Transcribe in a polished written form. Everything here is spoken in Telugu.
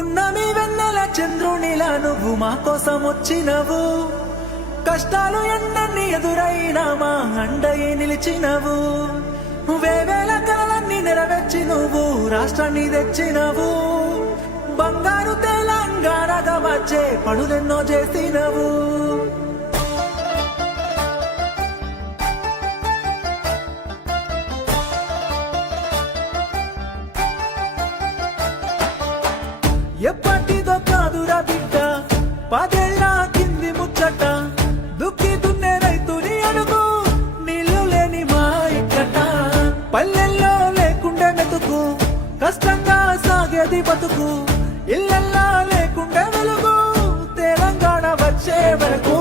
పున్నమి వెన్నెల చంద్రునిలా నువ్వు మా కోసం వచ్చినవు. కష్టాలు ఎన్నన్ని ఎదురైనా మా అండయే నిలిచినవు. వేవేల కలలన్నీ నెరవేర్చి నువ్వు రాష్ట్రాన్ని తెచ్చినవు. బంగారు తెలంగాణగా వచ్చే పనులెన్నో చేసినవు. ఎప్పటిదో కాదురా బిడ్డ పదేళ్ళ కింది ముచ్చట. దుక్కి దున్నే రైతుని అడుగు నీళ్లు లేని మా ఇక్కట. పల్లెల్లో లేకుండే మెతుకు కష్టంగా సాగేది బతుకు. ఇళ్ళల్లా లేకుండే వెలుగు తెలంగాణ వచ్చే వరకు.